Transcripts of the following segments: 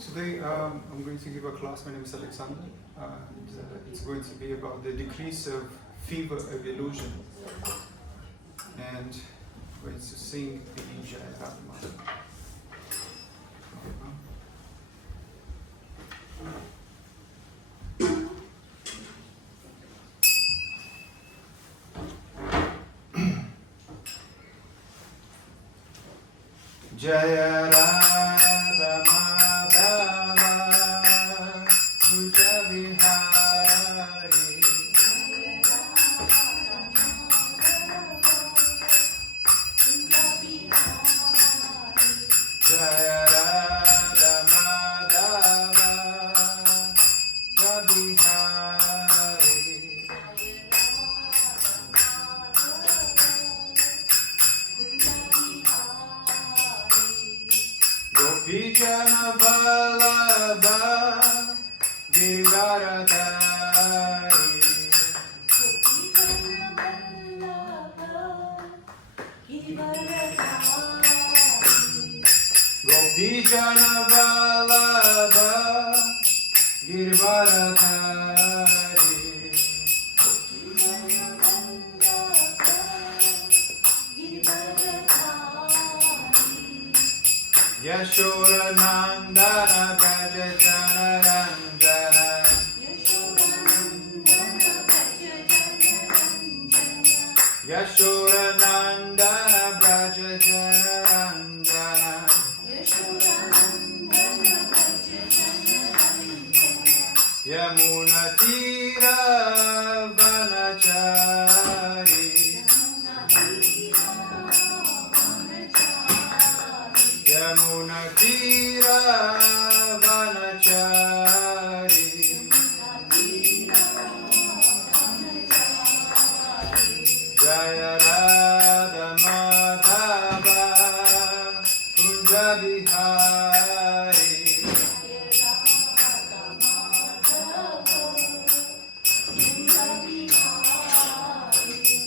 Today I'm going to give a class. My name is Alexander. It's going to be about the decrease of fever of illusion. And I'm going to sing the Jaya. Jaya Radha Madhava Kuja Vihari Jaya Radha Madhava Kuja Vihari Gopijana Vallabha Giridharadhari Gopijana Vallabha Giridharadhari Yashora Nandana Braja Jana Ranjana Yashora Nandana Braja Jana Ranjana Yamuna Tira Vanachari Yamuna Tira Vanachari Jaya Radha Madhava Kunja Vihari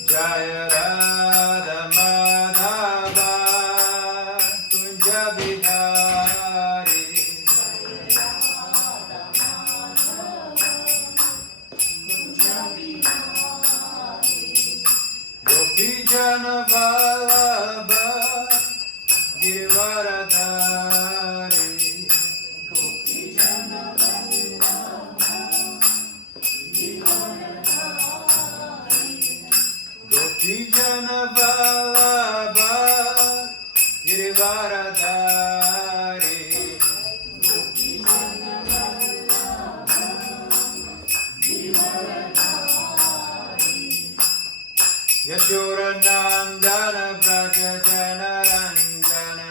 Jaya Radha Madhava Kunja Vihari Gopijana Vallabha Giridharadhari Gopijana Vallabha Giridharadhari Yashora Nandana Braja Jana Ranjana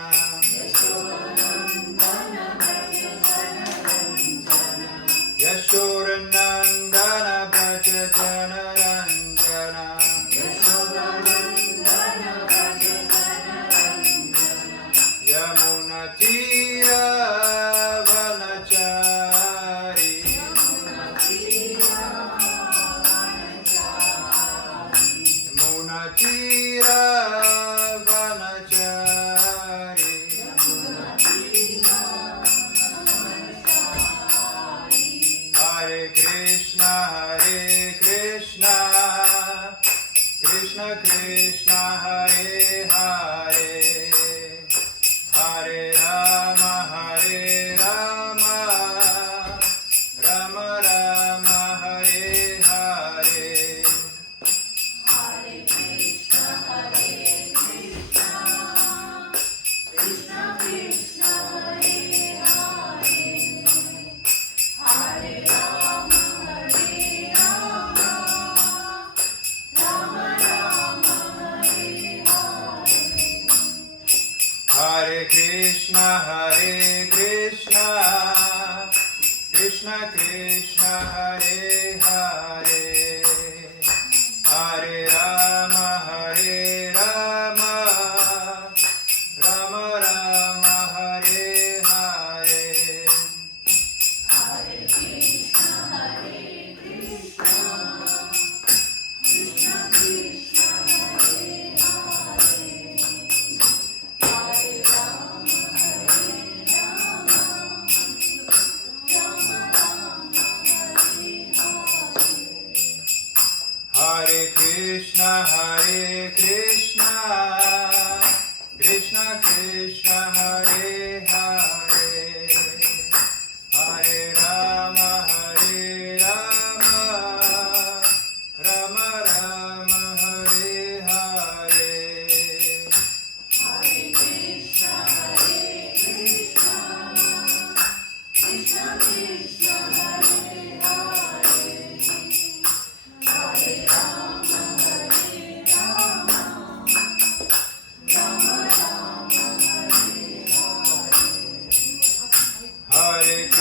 Yashora Nandana Braja Jana Ranjana Yamuna Tira Vanachari Yamuna Tira Vanachari Hare Krishna Krishna Krishna Hare Hare Hare Rama Rama Rama Hare Hare Hare Krishna Krishna Krishna Hare Hare Hare Rama Rama Rama Hare Hare Hare Krishna Krishna Krishna Hare Hare Hare Rama Rama Rama Hare Hare Hare Krishna Krishna Krishna Hare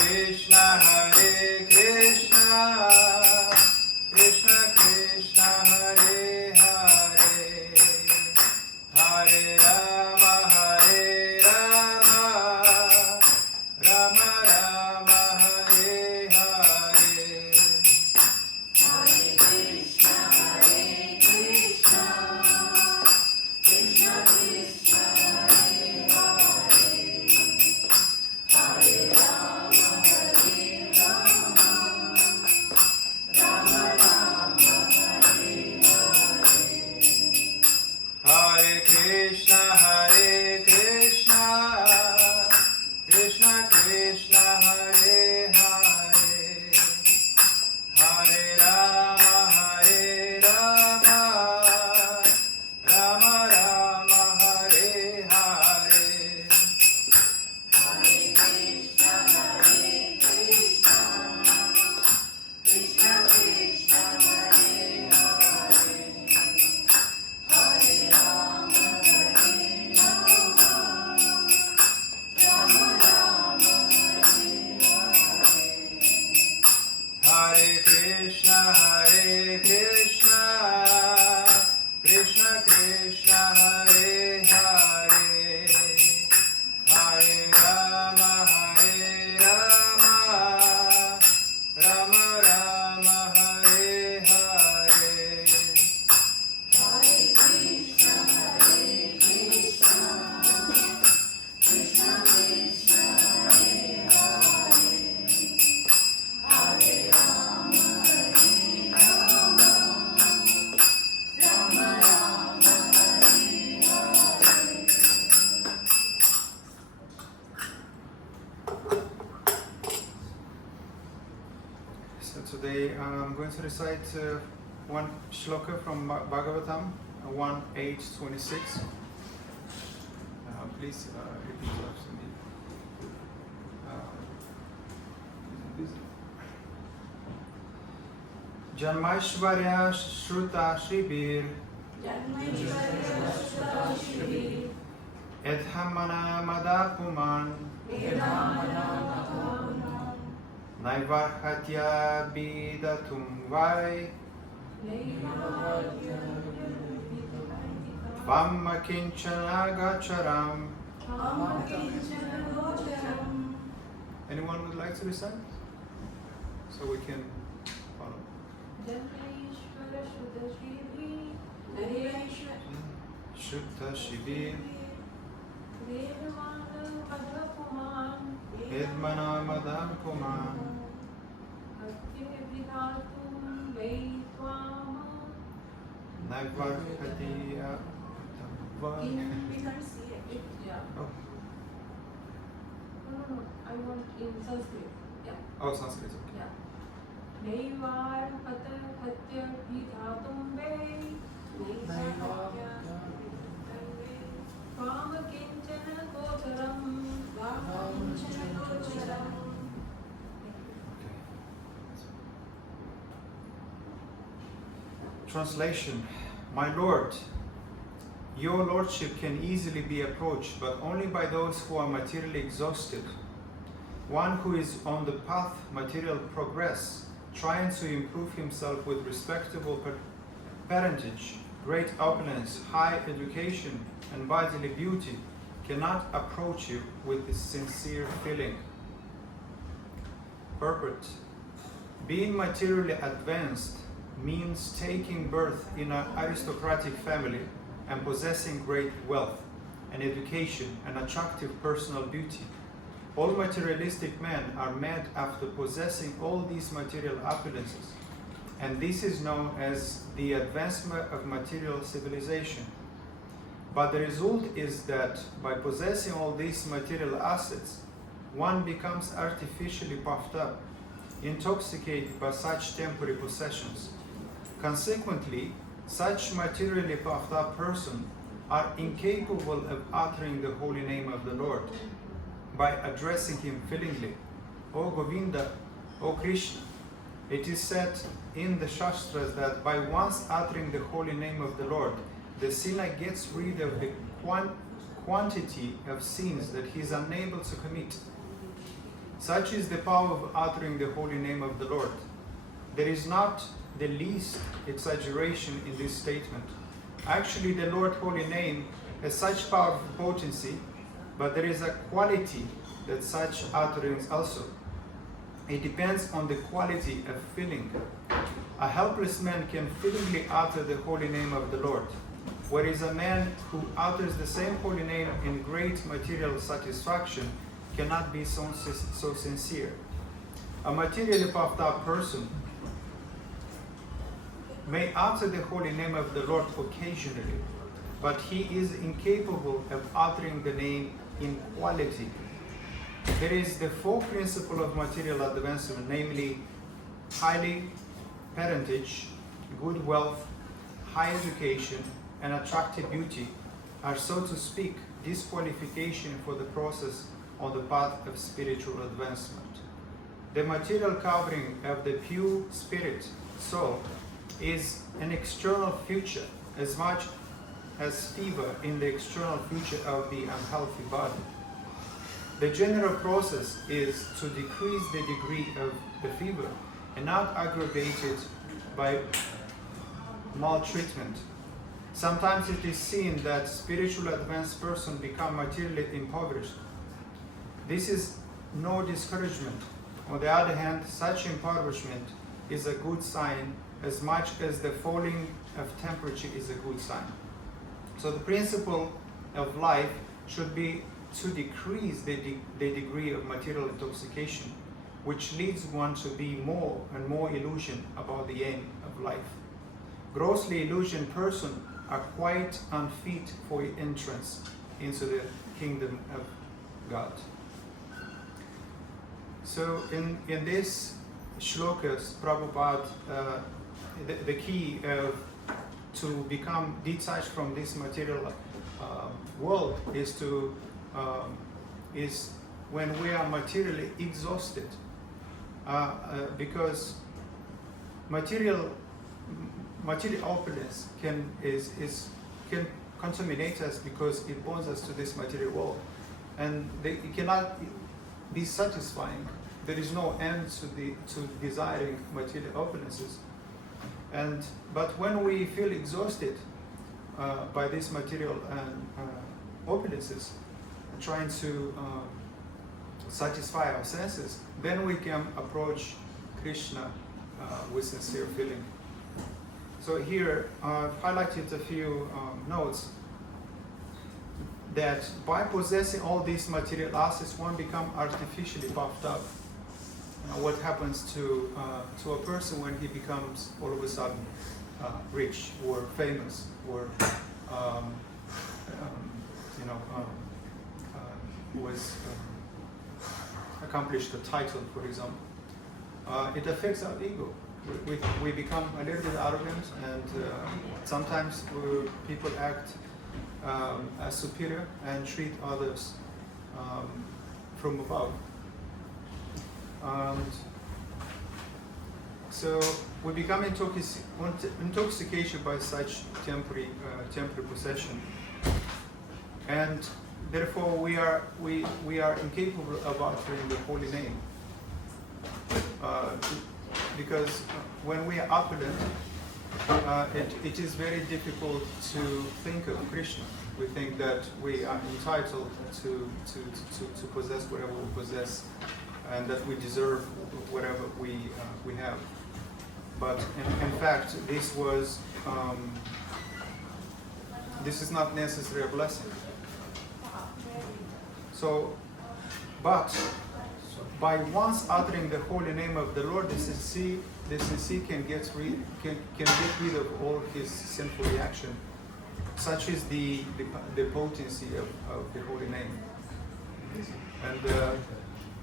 Krishna, Krishna Krishna, Hare Hare, Hare Rama, Rama Rama, Hare Hare. Hare Krishna, Krishna Krishna, Hare Hare, Hare Rama, Rama Rama, Hare Hare. Hare Krishna, Krishna Krishna, Hare Hare, Hare Rama, Rama Rama, Hare Hare. Hare Krishna, Krishna Krishna Krishna, Hare Hare, Hare Rama, Rama Rama, Hare Hare. Hare Krishna, Krishna Krishna, Hare Hare, Hare Rama, Rama Rama, Hare Hare. Hare Krishna, Krishna Krishna Krishna, Hare Hare, Hare Rama, Rama Rama, Hare Hare. So today I'm going to recite one shloka from Bhagavatam, 1:8-26. Please repeat after me. Janmaishvarya Shruta Shribir Janmaishvarya Shruta Shribir, Edhamana Madapuman Vedamana Madhana, Naivarhatya Bidatum Vai Vamma Kinchana Gacharam. Anyone would like to recite? So we can follow. Shuddha Shibir Edmana Madam Puman Naivarhatya Vai. We can't see it. Oh, No, I want in Sanskrit. Yeah. oh, Sanskrit, okay. Yeah. Neivar Hatya Hatya Vidhatum Ve Neivar Vama Kinchana Gocharam Vama Kinchana Gocharam. Translation. My Lord, your Lordship can easily be approached, but only by those who are materially exhausted. One who is on the path material progress, trying to improve himself with respectable parentage, great opulence, high education, and bodily beauty, cannot approach you with this sincere feeling. Purport. Being materially advanced means taking birth in an aristocratic family and possessing great wealth and education and attractive personal beauty. All materialistic men are mad after possessing all these material opulences, and this is known as the advancement of material civilization. But the result is that by possessing all these material assets, one becomes artificially puffed up, intoxicated by such temporary possessions. Consequently, such materially puffed up persons are incapable of uttering the holy name of the Lord by addressing him feelingly. O Govinda, O Krishna. It is said in the Shastras that by once uttering the holy name of the Lord, the sinner gets rid of the quantity of sins that he is unable to commit. Such is the power of uttering the holy name of the Lord. There is not the least exaggeration in this statement. Actually, the Lord's holy name has such powerful potency, but there is a quality that such utterings also. It depends on the quality of feeling. A helpless man can feelingly utter the holy name of the Lord, whereas a man who utters the same holy name in great material satisfaction cannot be so sincere. A materially puffed up person may utter the holy name of the Lord occasionally, but he is incapable of uttering the name in quality. There is the four principles of material advancement, namely highly parentage, good wealth, high education, and attractive beauty are, so to speak, disqualification for the process on the path of spiritual advancement. The material covering of the pure spirit soul is an external future as much as fever in the external future of the unhealthy body. The general process is to decrease the degree of the fever and not aggravate it by maltreatment. Sometimes it is seen that spiritual advanced persons become materially impoverished. This is no discouragement. On the other hand, such impoverishment is a good sign as much as the falling of temperature is a good sign. So the principle of life should be to decrease the degree of material intoxication, which leads one to be more and more illusion about the aim of life. Grossly illusioned persons are quite unfit for entrance into the kingdom of God. So in this shlokas, Prabhupada, the key to become detached from this material world is when we are materially exhausted, because material opulence can contaminate us because it bonds us to this material world, and it cannot be satisfying. There is no end to desiring material opulences. But when we feel exhausted by these material opulences, trying to satisfy our senses, then we can approach Krishna with sincere feeling. So here I've highlighted a few notes that by possessing all these material assets, one becomes artificially puffed up. What happens to a person when he becomes all of a sudden rich or famous or was accomplished a title, for example. It affects our ego. We become a little bit arrogant, and sometimes people act as superior and treat others from above. And so we become intoxication by such temporary possession, and therefore we are incapable of uttering the holy name, because when we are opulent, it is very difficult to think of Krishna. We think that we are entitled to possess whatever we possess, and that we deserve whatever we have. But in fact, this is not necessarily a blessing. So, but by once uttering the holy name of the Lord, the sincere can get rid of all his sinful reaction. Such is the potency of the holy name. And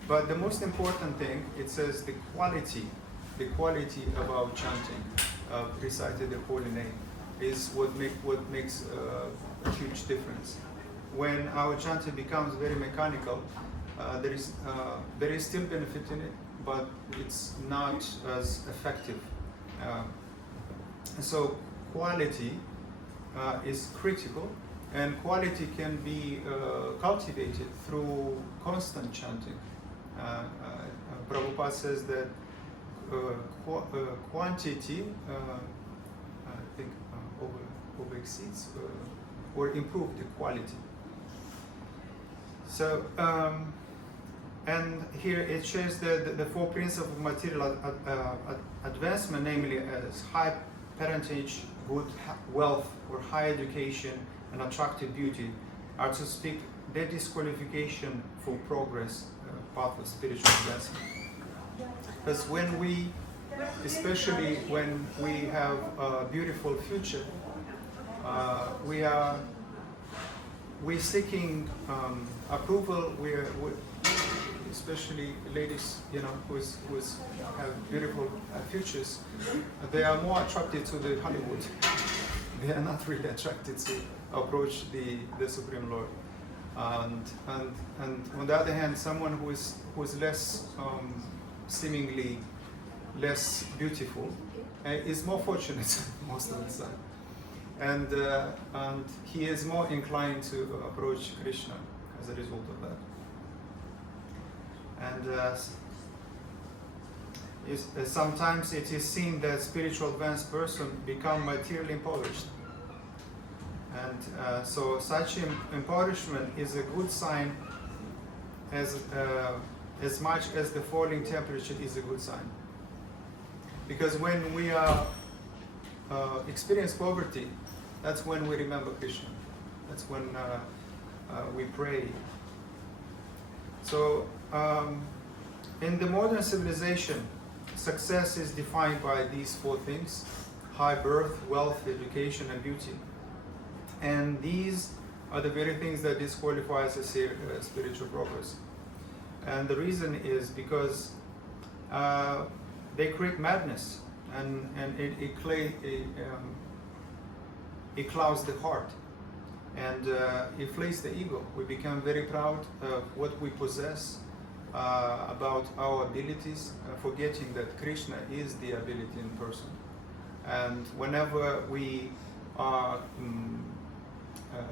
but the most important thing, it says the quality of our chanting, reciting the holy name, is what makes a huge difference. When our chanting becomes very mechanical, there is still benefit in it, but it's not as effective. So quality is critical, and quality can be cultivated through constant chanting. Prabhupada says that quantity, I think, over exceeds or improve the quality. So, and here it shows the four principles of material advancement, namely as high parentage, good wealth, or high education, and attractive beauty, are to speak their disqualification for progress, path of spiritual advancement. Because when we, especially when we have a beautiful future, we're seeking approval. We're especially ladies, you know, who have beautiful futures. They are more attracted to the Hollywood. They are not really attracted to approach the Supreme Lord. And on the other hand, someone who is less seemingly less beautiful is more fortunate most of the time. And he is more inclined to approach Krishna as a result of that. And sometimes it is seen that spiritual advanced person become materially impoverished. And so such impoverishment is a good sign as much as the falling temperature is a good sign. Because when we are experience poverty, that's when we remember Krishna. That's when we pray. So in the modern civilization, success is defined by these four things: high birth, wealth, education, and beauty. And these are the very things that disqualify us as spiritual progress. And the reason is because they create madness, and it clouds the heart, and it inflates the ego. We become very proud of what we possess, about our abilities, forgetting that Krishna is the ability in person. And whenever we are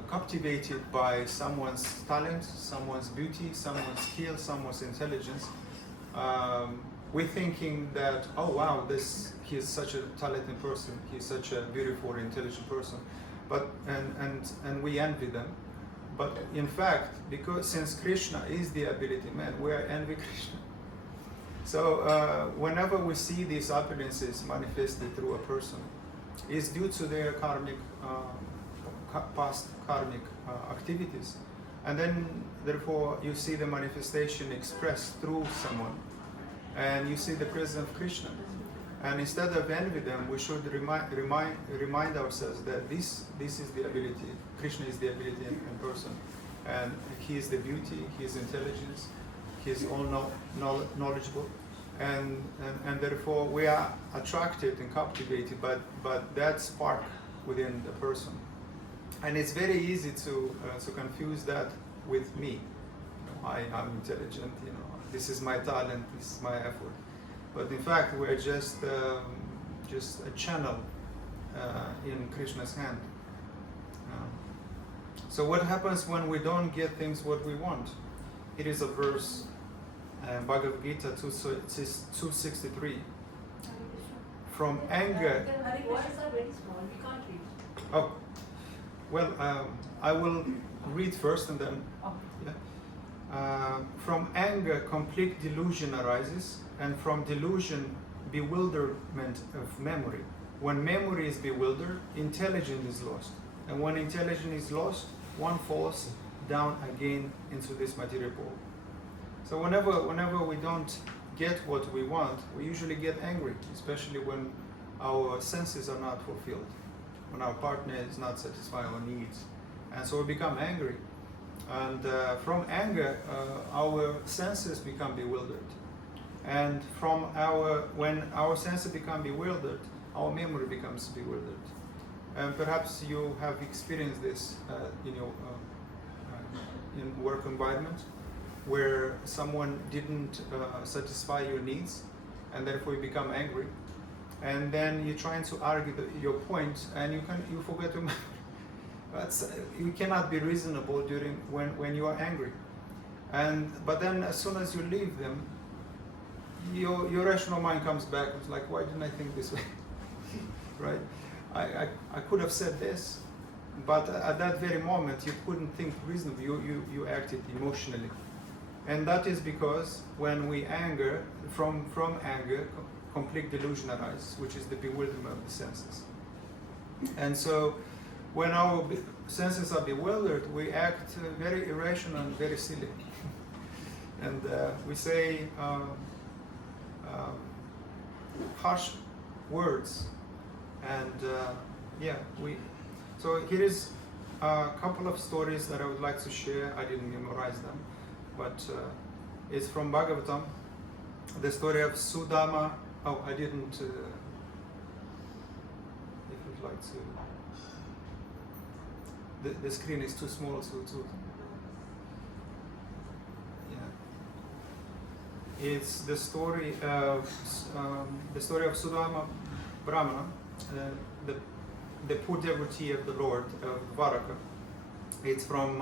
captivated by someone's talent, someone's beauty, someone's skill, someone's intelligence, we're thinking that, oh wow, he is such a talented person, he's such a beautiful, intelligent person, but and we envy them. But in fact, because since Krishna is the ability man, we are envy Krishna. So whenever we see these opulences manifested through a person, it's due to their karmic, past karmic activities. And then, therefore, you see the manifestation expressed through someone. And you see the presence of Krishna. And instead of envy them, we should remind ourselves that this is the ability. Krishna is the ability in person. And he is the beauty, he is intelligence, he is all knowledgeable. And therefore we are attracted and captivated by that spark within the person. And it's very easy to confuse that with me. I'm intelligent, this is my talent, this is my effort. But in fact, we're just a channel in Krishna's hand. So what happens when we don't get things what we want? It is a verse, Bhagavad Gita 263. From anger. Voices are very small, we can't read. Oh, well, I will read first and then. Yeah. From anger, complete delusion arises, and from delusion, bewilderment of memory. When memory is bewildered, intelligence is lost. And when intelligence is lost, one falls down again into this material pool. So whenever we don't get what we want, we usually get angry, especially when our senses are not fulfilled, when our partner is not satisfying our needs. And so we become angry. And from anger, our senses become bewildered. And when our senses become bewildered, our memory becomes bewildered. And perhaps you have experienced this in your in work environment, where someone didn't satisfy your needs, and therefore you become angry. And then you're trying to argue your point, and you forget to. You cannot be reasonable when you are angry. But then as soon as you leave them, your rational mind comes back. It's like, why didn't I think this way? Right? I could have said this, but at that very moment you couldn't think reasonably. You acted emotionally, and that is because when we anger, from anger, complete delusion arises, which is the bewilderment of the senses. And so, when our senses are bewildered, we act very irrational and very silly, and we say harsh words. And so here is a couple of stories that I would like to share. I didn't memorize them, but it's from Bhagavatam. The story of Sudama. Oh, I didn't. If you'd like to, the screen is too small to. Yeah. It's the story of Sudama Brahmana. The poor devotee of the Lord of Dvaraka. It's from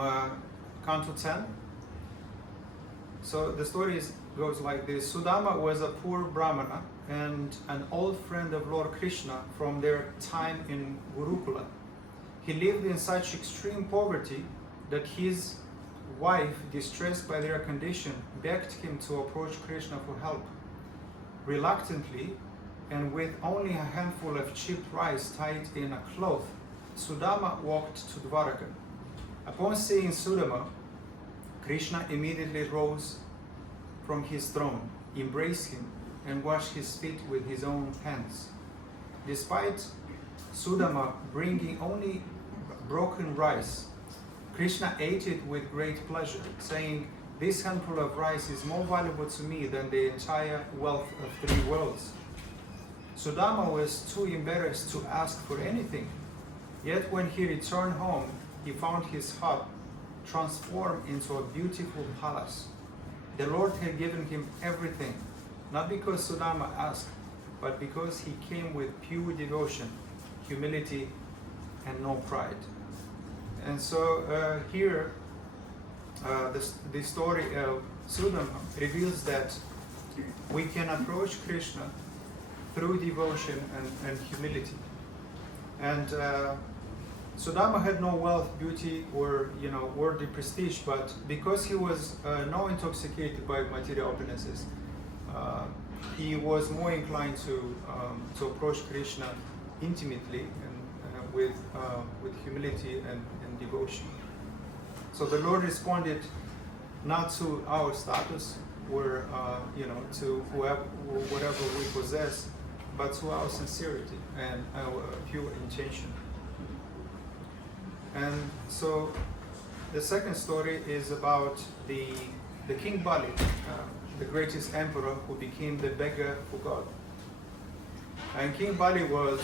Cant 10. So the story goes like this. Sudama was a poor Brahmana and an old friend of Lord Kṛṣṇa from their time in Gurukula. He lived in such extreme poverty that his wife, distressed by their condition, begged him to approach Kṛṣṇa for help. Reluctantly, and with only a handful of chipped rice tied in a cloth, Sudama walked to Dvaraka. Upon seeing Sudama, Kṛṣṇa immediately rose from his throne, embraced him, and washed his feet with his own hands. Despite Sudama bringing only broken rice, Kṛṣṇa ate it with great pleasure, saying, "This handful of rice is more valuable to me than the entire wealth of 3 worlds." Sudama was too embarrassed to ask for anything. Yet when he returned home, he found his hut transformed into a beautiful palace. The Lord had given him everything, not because Sudama asked, but because he came with pure devotion, humility, and no pride. And so here, the story of Sudama reveals that we can approach Kṛṣṇa through devotion and humility. And Sudama had no wealth, beauty, or worldly prestige, but because he was not intoxicated by material opulences, he was more inclined to approach Kṛṣṇa intimately and with humility and devotion. So the Lord responded not to our status or to whatever we possess, but to our sincerity and our pure intention. And so the second story is about the King Bali, the greatest emperor who became the beggar for God. And King Bali was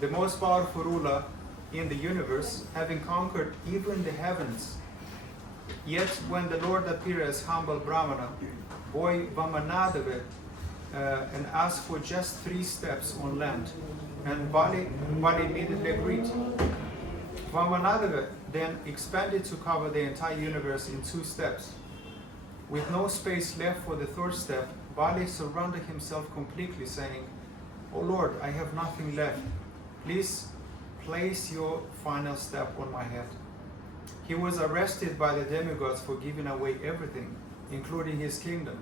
the most powerful ruler in the universe, having conquered even the heavens. Yet when the Lord appeared as humble Brahmana, boy Vamanadeva, and asked for just 3 steps on land, and Bali immediately agreed. Vamanadeva then expanded to cover the entire universe in 2 steps. With no space left for the 3rd step, Bali surrendered himself completely, saying, "O Lord, I have nothing left. Please place your final step on my head." He was arrested by the demigods for giving away everything, including his kingdom,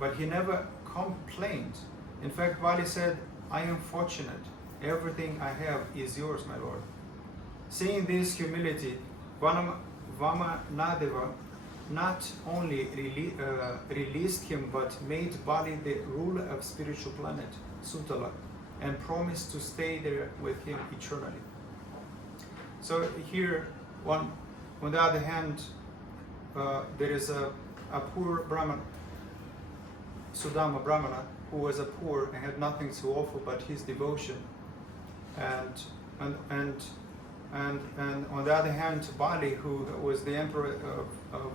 but he never complained. In fact, Bali said, "I am fortunate. Everything I have is yours, my Lord." Seeing this humility, Vamanadeva not only released him, but made Bali the ruler of spiritual planet, Sutala, and promised to stay there with him eternally. So here, on the other hand, there is a poor Brahman, Sudama Brahmana, who was a poor and had nothing to offer but his devotion. And on the other hand, Bali, who was the emperor of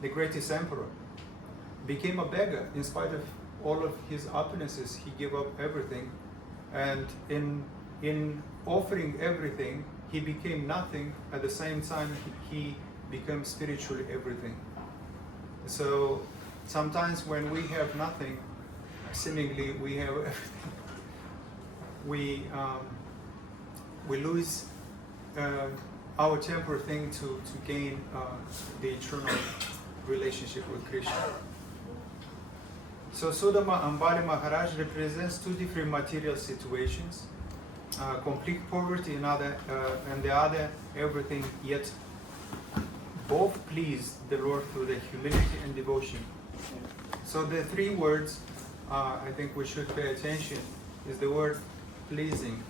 the greatest emperor, became a beggar. In spite of all of his opulences, he gave up everything, and in offering everything, he became nothing. At the same time, he became spiritually everything. So sometimes when we have nothing, seemingly we have everything. We lose our temporary thing to gain the eternal relationship with Krishna. So Sudama and Bali Maharaj represents two different material situations: complete poverty and the other everything. Yet both please the Lord through the humility and devotion. So the three words I think we should pay attention is the word pleasing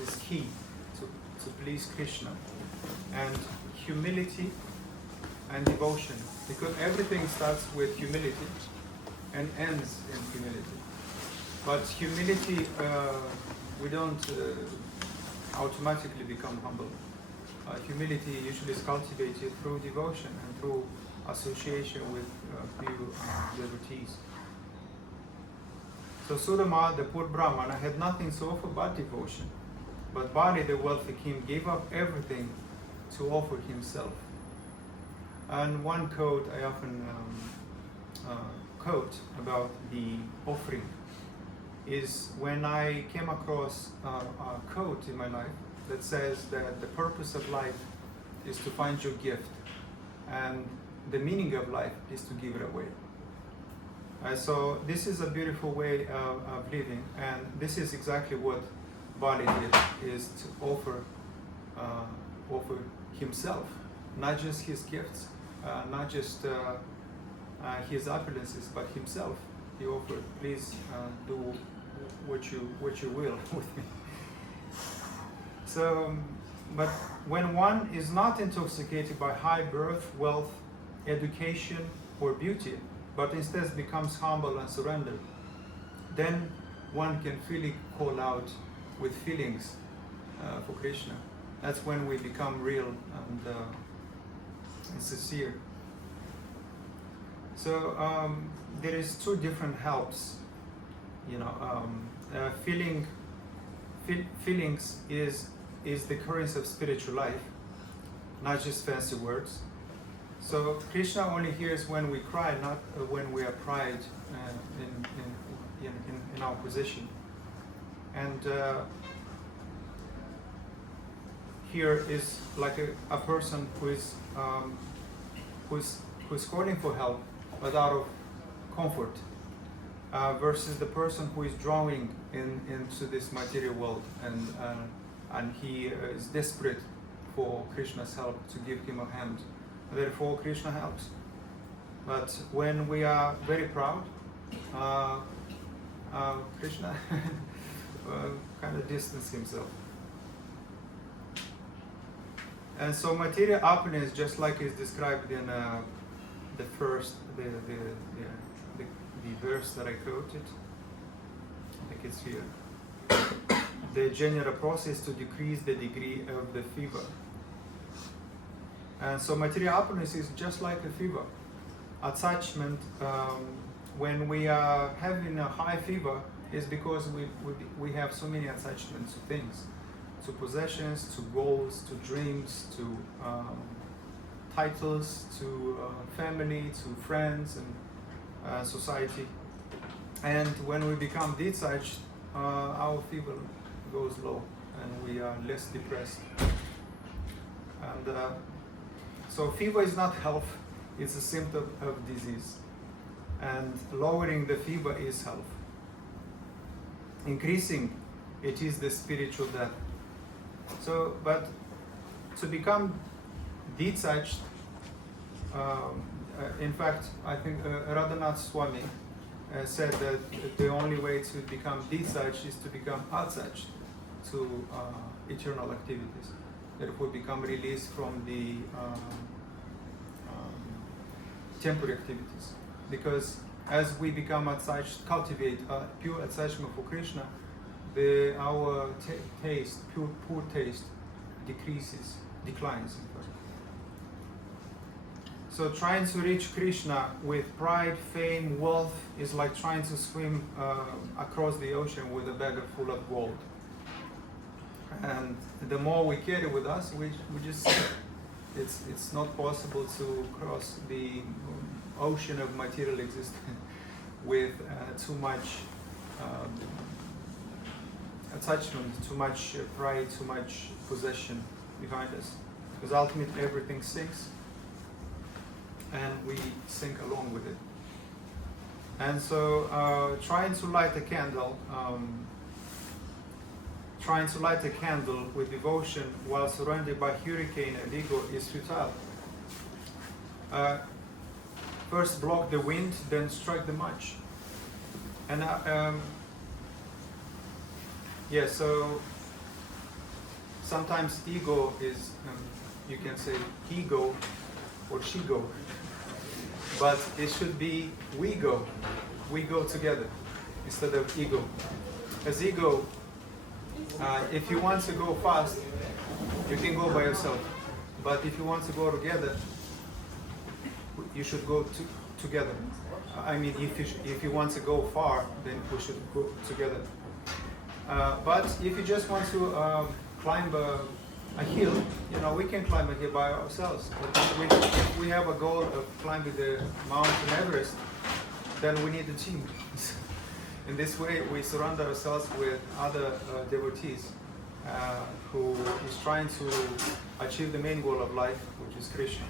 is key to please Krishna, and humility and devotion, because everything starts with humility and ends in humility. But humility, we don't automatically become humble. Humility usually is cultivated through devotion and through association with few devotees. So Sudama, the poor Brahmana, had nothing to offer but devotion. But Bali, the wealthy king, gave up everything to offer himself. And one quote I often quote about the offering is when I came across a quote in my life that says that the purpose of life is to find your gift, and the meaning of life is to give it away. So this is a beautiful way of living, and this is exactly what Bali did, is to offer himself, not just his gifts, not just his opulences, but himself. He offered, please do what you will with me. So, but when one is not intoxicated by high birth, wealth, education, or beauty, but instead becomes humble and surrendered, then one can freely call out with feelings for Krishna. That's when we become real and sincere. So there is two different helps. Feelings is the currency of spiritual life, not just fancy words. So Krishna only hears when we cry, not when we are pride in our position. And here is like a person who's calling for help, but out of comfort, versus the person who is drawing into this material world, and he is desperate for Krishna's help to give him a hand. Therefore, Krishna helps. But when we are very proud, Krishna kind of distance himself. And so material opulence, just like is described in the verse that I quoted, I think it's here. The general process to decrease the degree of the fever. And so material opulence is just like a fever. Attachment, when we are having a high fever, is because we have so many attachments to things, to possessions, to goals, to dreams, to titles, to family, to friends, and society. And when we become detached, our fever goes low and we are less depressed. And so fever is not health, it's a symptom of disease. And lowering the fever is health. Increasing it is the spiritual death. So, but to become detached, in fact, I think Radhanath Swami said that the only way to become detached is to become attached to eternal activities. Therefore, become released from the temporary activities. Because as we become attached, cultivate pure attachment for Krishna, our taste, poor taste, declines. In fact. So trying to reach Krishna with pride, fame, wealth is like trying to swim across the ocean with a bag full of gold. And the more we carry with us, we just it's not possible to cross the ocean of material existence with too much attachment, too much pride, too much possession behind us. Because ultimately everything sinks, and we sink along with it. And so trying to light a candle with devotion while surrounded by hurricane and ego is futile. First block the wind, then strike the match. And so sometimes ego is, you can say he-go or she-go, but it should be we go together instead of ego. As ego, if you want to go fast, you can go by yourself. But if you want to go together, you should go together. I mean, if you want to go far, then we should go together. But if you just want to climb a hill, we can climb a hill by ourselves. But if we have a goal of climbing the Mount Everest, then we need a team. In this way, we surround ourselves with other devotees who is trying to achieve the main goal of life, which is Krishna.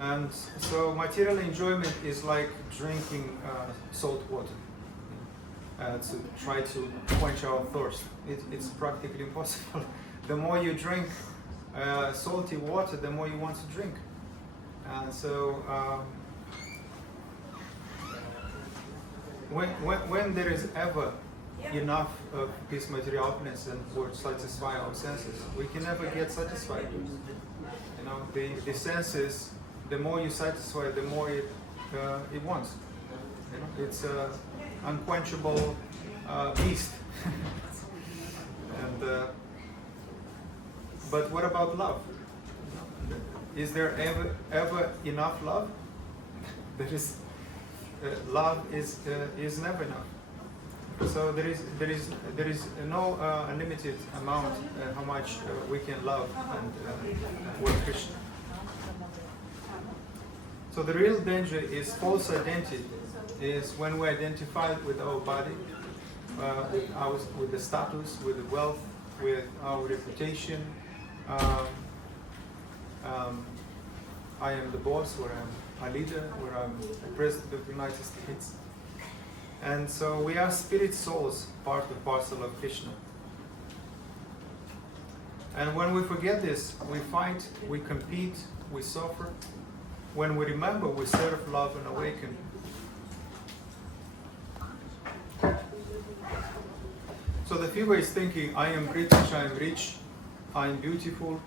And so material enjoyment is like drinking salt water to try to quench our thirst. It's practically impossible. The more you drink salty water, the more you want to drink. And so when there is ever enough of this material happiness and would satisfy our senses, we can never get satisfied. The senses, the more you satisfy, the more it wants. It's an unquenchable beast. But what about love? Is there ever enough love? Love is never enough. So there is no unlimited amount how much we can love and work Krishna. So the real danger is false identity. Is when we identify with our body, with the status, with the wealth, with our reputation. I am the boss, or I'm a leader, or I'm the president of the United States. And so we are spirit souls, part and parcel of Krishna. And when we forget this, we fight, we compete, we suffer. When we remember, we serve, love, and awaken. So the fever is thinking, I am British, I am rich, I am beautiful,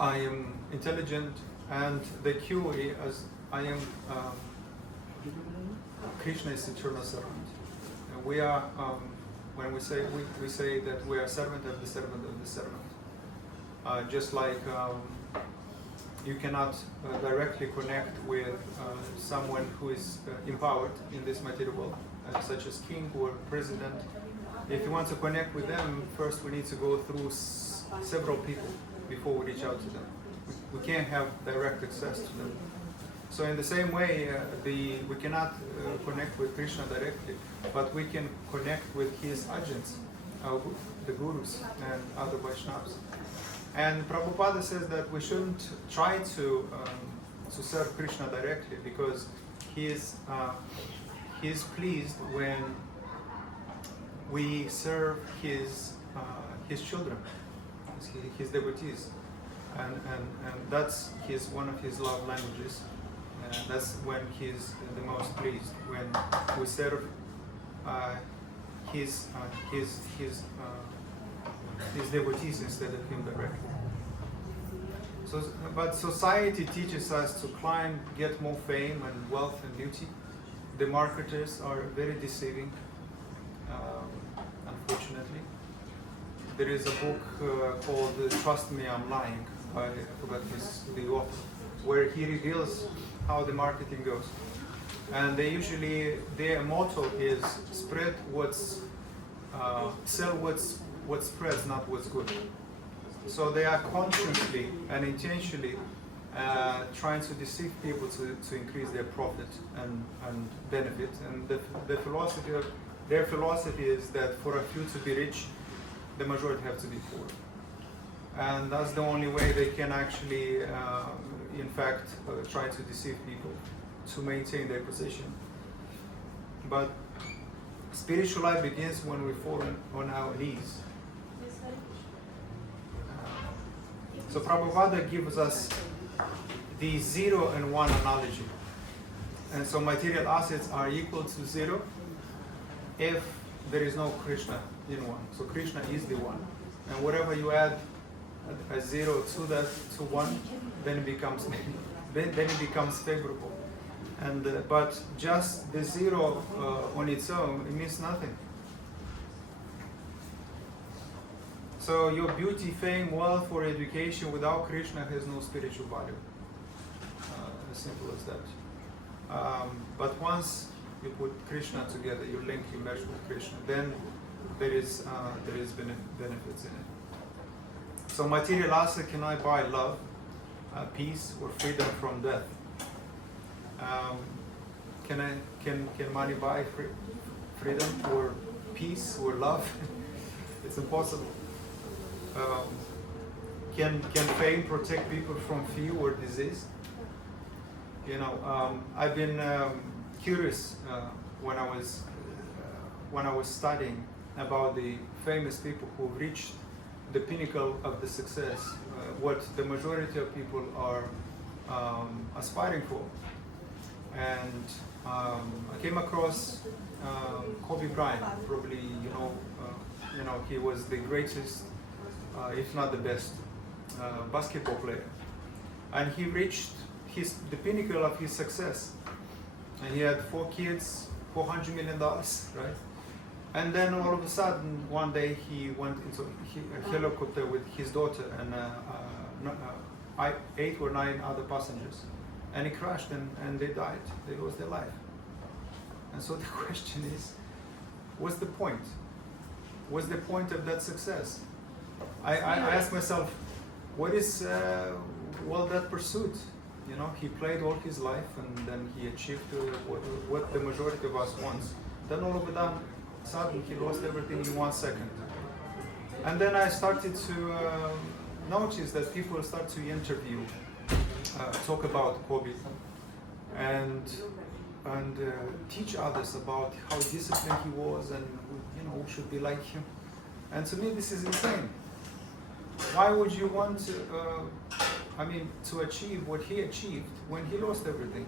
I am intelligent, and the Q is I am Krishna is eternal servant. And we are, when we say that we are servant of the servant of the servant. Just like you cannot directly connect with someone who is empowered in this material world, such as king or president. If you want to connect with them, first we need to go through several people before we reach out to them. We can't have direct access to them. So in the same way, we cannot connect with Krishna directly, but we can connect with his agents, the gurus and other Vaishnavas. And Prabhupada says that we shouldn't try to serve Krishna directly, because he is pleased when we serve his children, his devotees, and that's one of his love languages. That's when he's the most pleased, when we serve his devotees instead of him directly. So, but society teaches us to climb, get more fame and wealth and beauty. The marketers are very deceiving, unfortunately. There is a book called Trust Me, I'm Lying, I forgot the author, where he reveals how the marketing goes. And their motto is sell what spreads, not what's good. So they are consciously and intentionally trying to deceive people to increase their profit and benefit. And the philosophy of their philosophy is that for a few to be rich, the majority have to be poor. And that's the only way they can actually, in fact, try to deceive people to maintain their position. But spiritual life begins when we fall on our knees. So Prabhupada gives us the 0 and 1 analogy. And so material assets are equal to 0 if there is no Krishna in one. So Krishna is the one. And whatever you add a 0 to that, to 1, then it becomes favorable. And but just the 0 on its own, it means nothing. So your beauty, fame, wealth, or education without Krishna has no spiritual value. As simple as that. But once you put Krishna together, you link, you merge with Krishna, then there is benefits in it. So material asset cannot buy love, peace, or freedom from death. Can money buy freedom or peace or love? It's impossible. Can fame protect people from fear or disease? I've been curious when I was studying about the famous people who reached the pinnacle of the success, what the majority of people are aspiring for. And I came across Kobe Bryant. Probably he was the greatest, if not the best, basketball player. And he reached the pinnacle of his success. And he had 4 kids, $400 million, right? And then all of a sudden, one day he went into a helicopter with his daughter and 8 or 9 other passengers. And he crashed and they died. They lost their life. And so the question is, what's the point? What's the point of that success? I ask myself, what is that pursuit? He played all his life and then he achieved what the majority of us wants. Then all of a sudden he lost everything in 1 second. And then I started to notice that people start to interview, talk about Kobe, and teach others about how disciplined he was and we should be like him. And to me this is insane. Why would you want to achieve what he achieved when he lost everything?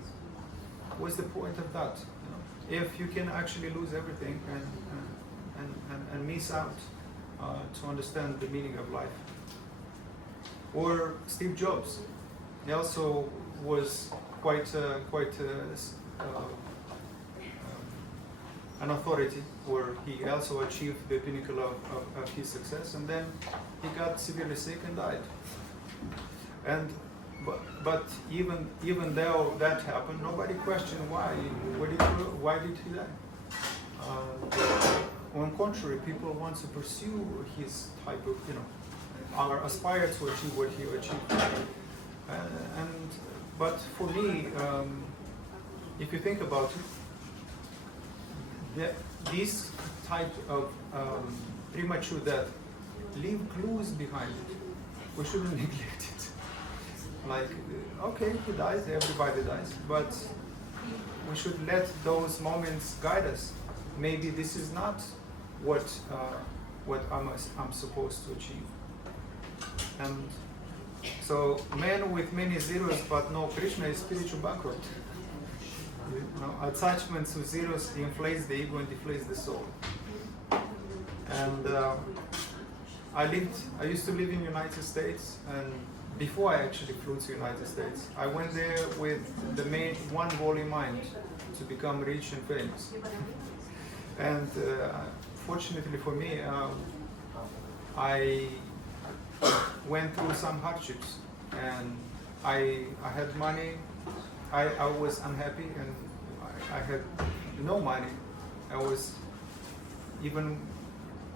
What's the point of that? If you can actually lose everything and miss out to understand the meaning of life. Or Steve Jobs, he also was quite an authority, where he also achieved the pinnacle of his success, and then he got severely sick and died. But even though that happened, nobody questioned why did he die. On the contrary, people want to pursue his type of, or aspire to achieve what he achieved. But for me, if you think about it, this type of premature death leave clues behind it. We shouldn't neglect it. Like, okay, he dies, everybody dies, but we should let those moments guide us. Maybe this is not what I'm supposed to achieve. And so, man with many zeros but no Krishna is spiritual bankrupt. Attachment to zeros inflates the ego and deflates the soul. And I used to live in the United States, and before I actually flew to the United States, I went there with the main one goal in mind, to become rich and famous. And fortunately for me, I went through some hardships, and I had money. I was unhappy, and I had no money. I was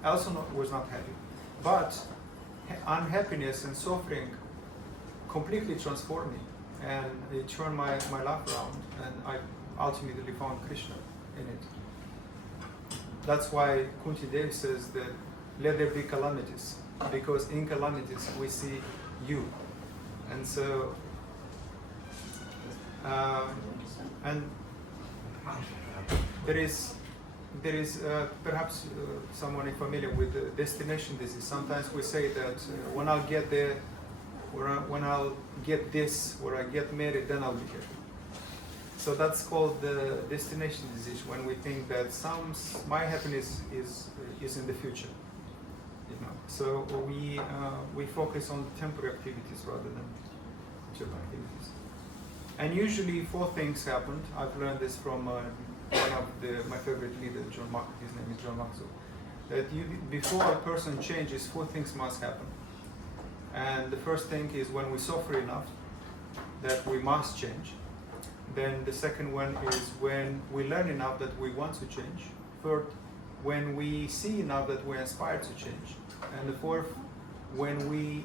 not happy. But unhappiness and suffering completely transformed me, and it turned my life around, and I ultimately found Krishna in it. That's why Kunti Devi says that let there be calamities, because in calamities we see you. And so, and there is perhaps someone is familiar with the destination disease. Sometimes we say that when I'll get there, or when I'll get this, or I get married, then I'll be happy. So that's called the destination disease, when we think that my happiness is in the future. So we focus on temporary activities rather than future activities. And usually 4 things happened. I've learned this from one of my favorite leaders, his name is John Maxwell. That before a person changes, 4 things must happen. And the first thing is when we suffer enough that we must change. Then the second one is when we learn enough that we want to change. Third, when we see enough that we're inspired to change. And the fourth, when we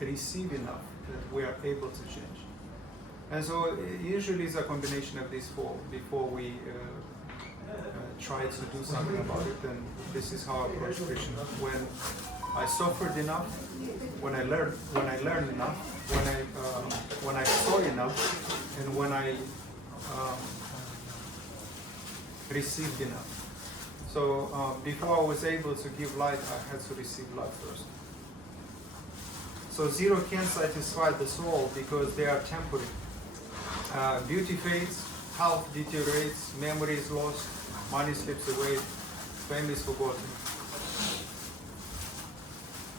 receive enough that we are able to change. And so usually it's a combination of these 4 before we try to do something about it. And this is how I approach Krishna. When I suffered enough, when I learned enough, when I saw enough, and when I received enough. So before I was able to give light, I had to receive light first. So 0 can't satisfy the soul because they are temporary. Beauty fades, health deteriorates, memory is lost, money slips away, fame is forgotten.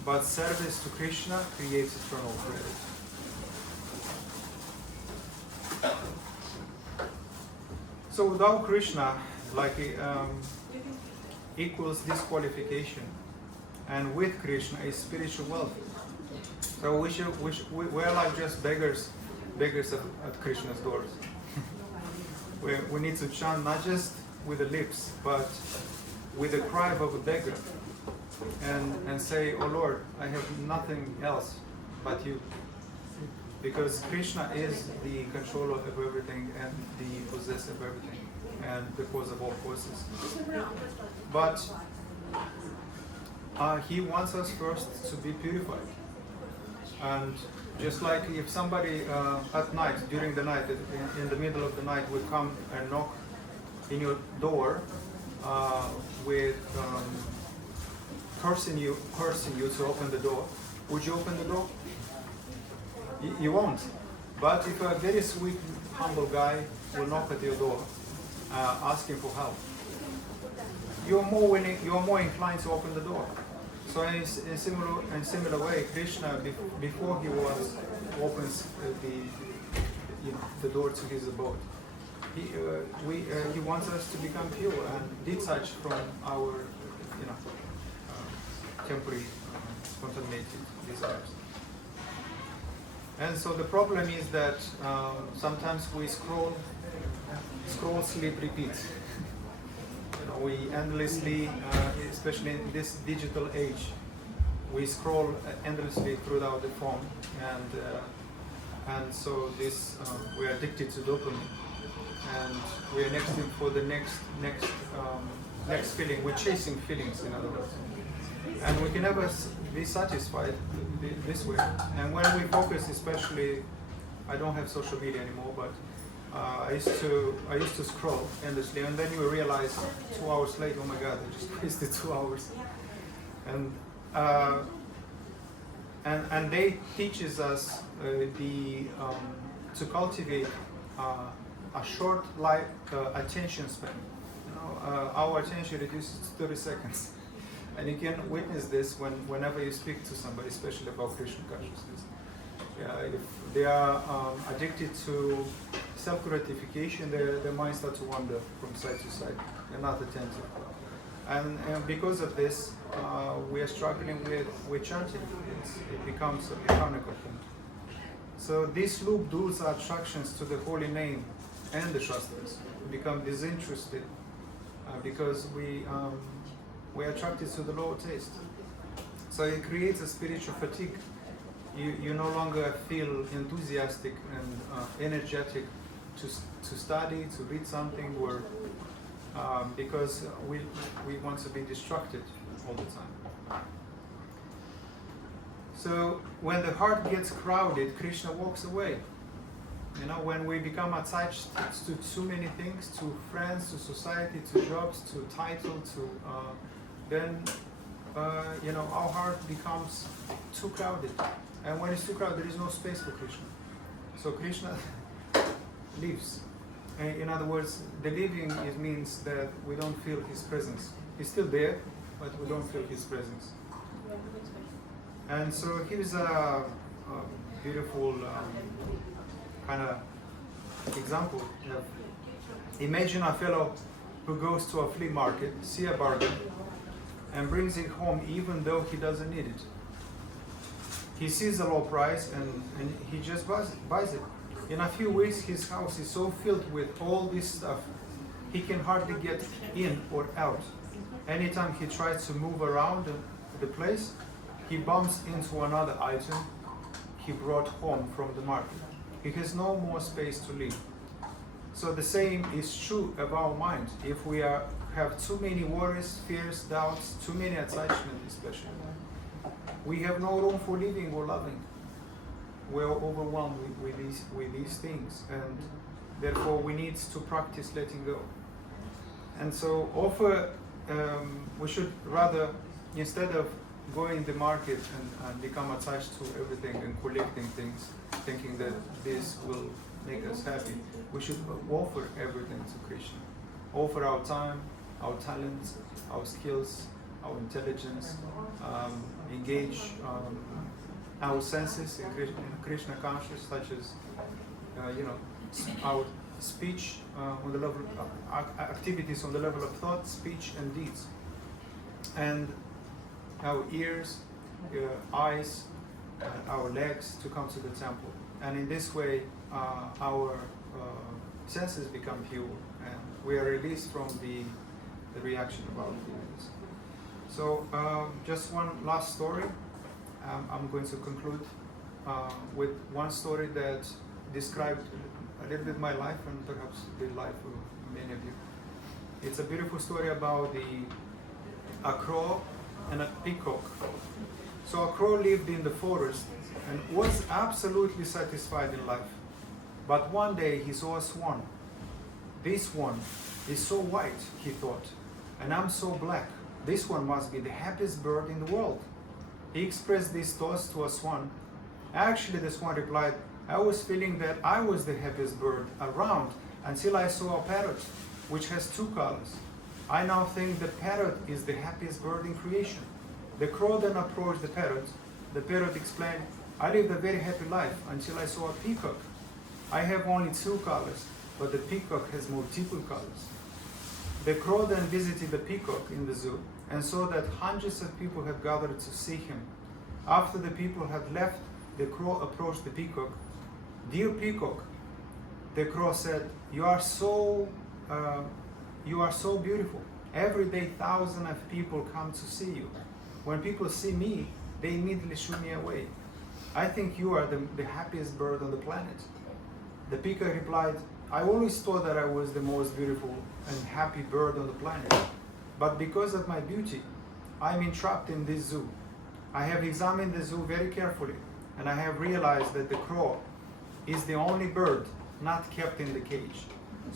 But service to Krishna creates eternal credit. So without Krishna, equals disqualification, and with Krishna is spiritual wealth. So we're like just beggars at Krishna's doors. We need to chant not just with the lips, but with the cry of a beggar, and say, "Oh Lord, I have nothing else but you," because Krishna is the controller of everything and the possessor of everything and the cause of all causes. But he wants us first to be purified. And just like if somebody at night, during the night, in the middle of the night, would come and knock in your door with cursing you to open the door, would you open the door? You won't. But if a very sweet, humble guy will knock at your door, asking for help, you're more willing, you're more inclined to open the door. So in similar way, Krishna, before he opens the door to his abode, he wants us to become pure and detached from our temporary contaminated desires. And so the problem is that sometimes we scroll, sleep, repeat. We endlessly, especially in this digital age, we scroll endlessly throughout the phone, and so this we are addicted to dopamine, and we are next for the next feeling. We're chasing feelings, in other words, and we can never be satisfied this way. And when we focus, especially, I don't have social media anymore, but I used to scroll endlessly, and then you realize 2 hours later, oh my God, I just wasted 2 hours. And they teaches us to cultivate a short attention span. Our attention reduces to 30 seconds, and you can witness this whenever you speak to somebody, especially about Krishna consciousness. If they are addicted to self-gratification, their mind starts to wander from side to side. They're not attentive. And because of this, we are struggling with chanting. It becomes a mechanical thing. So this loop dulls our attractions to the holy name and the Shastras. We become disinterested because we are attracted to the lower taste. So it creates a spiritual fatigue. You no longer feel enthusiastic and energetic to study, to read something, or because we want to be distracted all the time. So when the heart gets crowded, Krishna walks away. You know, when we become attached to too many things, to friends, to society, to jobs, to title, then our heart becomes too crowded. And when it's too crowded, there is no space for Krishna. So Krishna leaves. In other words, the leaving, it means that we don't feel his presence. He's still there, but we don't feel his presence. And so here's a beautiful kind of example. Imagine a fellow who goes to a flea market, see a bargain, and brings it home even though he doesn't need it. He sees the low price and he just buys it. In a few weeks, his house is so filled with all this stuff, he can hardly get in or out. Anytime he tries to move around the place, he bumps into another item he brought home from the market. He has no more space to live. So the same is true of our mind. If we have too many worries, fears, doubts, too many attachments especially, we have no room for living or loving. We're overwhelmed with these things, and therefore we need to practice letting go. And so we should rather, instead of going to the market and become attached to everything and collecting things, thinking that this will make us happy, we should offer everything to Krishna. Offer our time, our talents, our skills, our intelligence, engage our senses in Krishna consciousness, such as our speech on the level of activities on the level of thought, speech, and deeds, and our ears, eyes, our legs to come to the temple. And in this way, our senses become pure, and we are released from the reaction of our feelings. So just one last story. I'm going to conclude with one story that described a little bit my life and perhaps the life of many of you. It's a beautiful story about a crow and a peacock. So a crow lived in the forest and was absolutely satisfied in life. But one day he saw a swan. This one is so white, he thought, and I'm so black. This one must be the happiest bird in the world. He expressed these thoughts to a swan. Actually, the swan replied, I was feeling that I was the happiest bird around until I saw a parrot, which has two colors. I now think the parrot is the happiest bird in creation. The crow then approached the parrot. The parrot explained, I lived a very happy life until I saw a peacock. I have only two colors, but the peacock has multiple colors. The crow then visited the peacock in the zoo and saw that hundreds of people had gathered to see him. After the people had left, the crow approached the peacock. Dear peacock, the crow said, you are so beautiful. Every day thousands of people come to see you. When people see me, they immediately shoo me away. I think you are the happiest bird on the planet. The peacock replied, I always thought that I was the most beautiful and happy bird on the planet. But because of my beauty, I'm entrapped in this zoo. I have examined the zoo very carefully, and I have realized that the crow is the only bird not kept in the cage.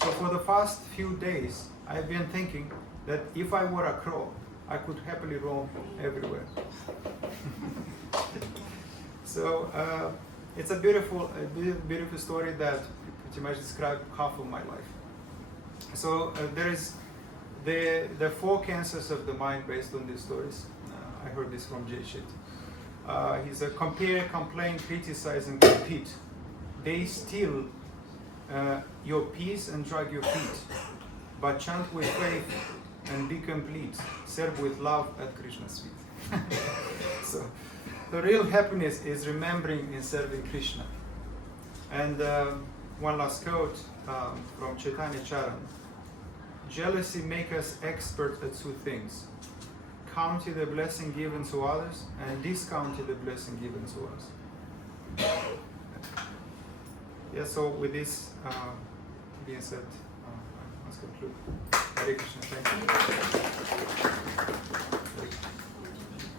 So for the past few days, I've been thinking that if I were a crow, I could happily roam everywhere. So it's a beautiful story that pretty much describes half of my life. So there is the four cancers of the mind based on these stories. I heard this from Jay Shetty. He's a compare, complain, criticize, and compete. They steal your peace and drag your feet. But chant with faith and be complete. Serve with love at Krishna's feet. So the real happiness is remembering and serving Krishna. And one last quote from Chaitanya Charan. Jealousy makes us expert at two things: counting the blessing given to others and discounting the blessing given to us. Yeah, so with this being said, let's conclude. Hare Krishna, thank you.